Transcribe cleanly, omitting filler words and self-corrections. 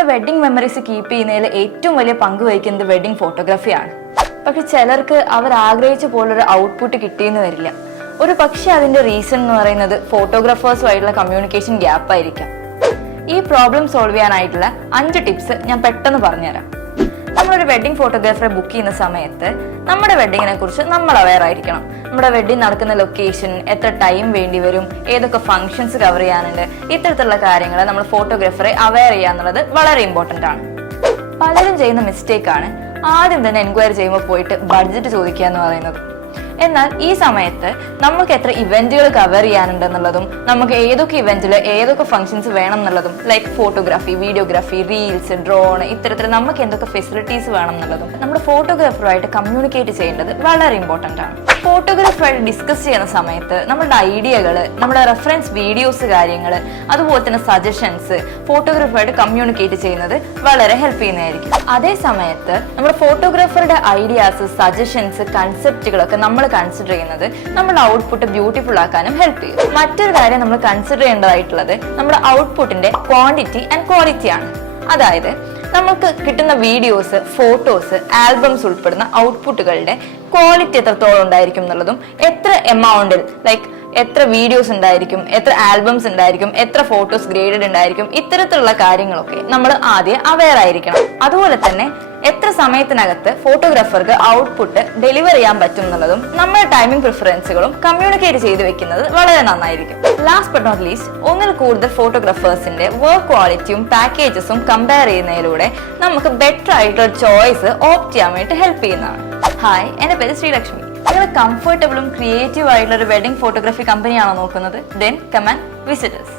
നമ്മുടെ wedding memories keep ചെയ്യുന്നതിൽ ഏറ്റവും വലിയ പങ്ക് വഹിക്കുന്നത് വെഡിങ് ഫോട്ടോഗ്രാഫിയാണ്. പക്ഷെ ചിലർക്ക് അവർ ആഗ്രഹിച്ച പോലൊരു ഔട്ട്പുട്ട് കിട്ടിയെന്ന് വരില്ല. ഒരു പക്ഷെ അതിന്റെ റീസൺ എന്ന് പറയുന്നത് ഫോട്ടോഗ്രാഫേഴ്സുമായിട്ടുള്ള കമ്മ്യൂണിക്കേഷൻ ഗ്യാപ്പ് ആയിരിക്കാം. ഈ പ്രോബ്ലം സോൾവ് ചെയ്യാനായിട്ടുള്ള 5 ടിപ്സ് ഞാൻ പെട്ടെന്ന് പറഞ്ഞുതരാം. നമ്മളൊരു വെഡിങ് ഫോട്ടോഗ്രാഫറെ ബുക്ക് ചെയ്യുന്ന സമയത്ത് നമ്മുടെ വെഡിങ്ങിനെ കുറിച്ച് നമ്മൾ അവെയർ ആയിരിക്കണം. നമ്മുടെ വെഡിങ് നടക്കുന്ന ലൊക്കേഷൻ, എത്ര ടൈം വേണ്ടി വരും, ഏതൊക്കെ ഫംഗ്ഷൻസ് കവർ ചെയ്യാനുണ്ട്, ഇത്തരത്തിലുള്ള കാര്യങ്ങൾ നമ്മൾ ഫോട്ടോഗ്രാഫറെ അവെയർ ചെയ്യുക എന്നുള്ളത് വളരെ ഇമ്പോർട്ടൻ്റ് ആണ്. പലരും ചെയ്യുന്ന മിസ്റ്റേക്കാണ് ആദ്യം തന്നെ എൻക്വയറി ചെയ്യുമ്പോൾ പോയിട്ട് ബഡ്ജറ്റ് ചോദിക്കുക എന്ന് പറയുന്നത്. എന്നാൽ ഈ സമയത്ത് നമുക്ക് എത്ര ഇവന്റുകൾ കവർ ചെയ്യാനുണ്ടെന്നുള്ളതും നമുക്ക് ഏതൊക്കെ ഇവന്റിൽ ഏതൊക്കെ ഫംഗ്ഷൻസ് വേണം എന്നുള്ളതും, like photography, videography, reels, drone, ഇത്തരത്തിൽ നമുക്ക് എന്തൊക്കെ ഫെസിലിറ്റീസ് വേണം എന്നുള്ളതും നമ്മുടെ ഫോട്ടോഗ്രാഫറുമായിട്ട് കമ്മ്യൂണിക്കേറ്റ് ചെയ്യേണ്ടത് വളരെ ഇമ്പോർട്ടൻ്റ് ആണ്. ഫോട്ടോഗ്രാഫറുമായിട്ട് ഡിസ്കസ് ചെയ്യുന്ന സമയത്ത് നമ്മുടെ ഐഡിയകൾ, നമ്മുടെ റെഫറൻസ് വീഡിയോസ്, കാര്യങ്ങൾ, അതുപോലെ തന്നെ സജഷൻസ് ഫോട്ടോഗ്രാഫറുമായിട്ട് കമ്മ്യൂണിക്കേറ്റ് ചെയ്യുന്നത് വളരെ ഹെൽപ്പ് ചെയ്യുന്നതായിരിക്കും. അതേ സമയത്ത് നമ്മുടെ ഫോട്ടോഗ്രാഫറുടെ ഐഡിയാസ്, സജഷൻസ്, കൺസെപ്റ്റുകളൊക്കെ നമ്മൾ കൺസിഡർ ചെയ്യുന്നത് നമ്മുടെ ഔട്ട്പുട്ട് ബ്യൂട്ടിഫുൾ ആക്കാനും ഹെൽപ്പ് ചെയ്യും. മറ്റൊരു കാര്യം നമ്മൾ കൺസിഡർ ചെയ്യേണ്ടതായിട്ടുള്ളത് നമ്മുടെ ഔട്ട്പുട്ടിന്റെ ക്വാണ്ടിറ്റി ആൻഡ് ക്വാളിറ്റി ആണ്. അതായത് നമുക്ക് കിട്ടുന്ന വീഡിയോസ്, ഫോട്ടോസ്, ആൽബംസ് ഉൾപ്പെടുന്ന ഔട്ട്പുട്ടുകളുടെ ക്വാളിറ്റി എത്രത്തോളം ഉണ്ടായിരിക്കും എന്നുള്ളതും, എത്ര എമൗണ്ടിൽ, ലൈക്ക് എത്ര വീഡിയോസ് ഉണ്ടായിരിക്കും, എത്ര ആൽബംസ് ഉണ്ടായിരിക്കും, എത്ര ഫോട്ടോസ് ഗ്രേഡഡ് ഉണ്ടായിരിക്കും, ഇത്തരത്തിലുള്ള കാര്യങ്ങളൊക്കെ നമ്മൾ ആദ്യം അവെയർ ആയിരിക്കണം. അതുപോലെ തന്നെ എത്ര സമയത്തിനകത്ത് ഫോട്ടോഗ്രാഫർക്ക് ഔട്ട്പുട്ട് ഡെലിവർ ചെയ്യാൻ പറ്റും എന്നുള്ളതും നമ്മുടെ ടൈമിംഗ് പ്രിഫറൻസുകളും കമ്മ്യൂണിക്കേറ്റ് ചെയ്ത് വെക്കുന്നത് വളരെ നന്നായിരിക്കും. ലാസ്റ്റ് ബട്ട് നോട്ട് ലീസ്റ്റ്, ഒന്നിൽ കൂടുതൽ ഫോട്ടോഗ്രാഫേഴ്സിന്റെ വർക്ക് ക്വാളിറ്റിയും പാക്കേജസും കമ്പയർ ചെയ്യുന്നതിലൂടെ നമുക്ക് ബെറ്റർ ആയിട്ടുള്ള ചോയ്സ് ഓപ്റ്റ് ചെയ്യാൻ വേണ്ടി ഹെൽപ്പ് ചെയ്യുന്നതാണ്. ഹായ്, എന്റെ പേര് ശ്രീലക്ഷ്മി. നിങ്ങൾ കംഫർട്ടബിളും ക്രിയേറ്റീവ് ആയിട്ടുള്ള ഒരു വെഡിങ് ഫോട്ടോഗ്രാഫി കമ്പനിയാണോ നോക്കുന്നത്? Then come and visit us.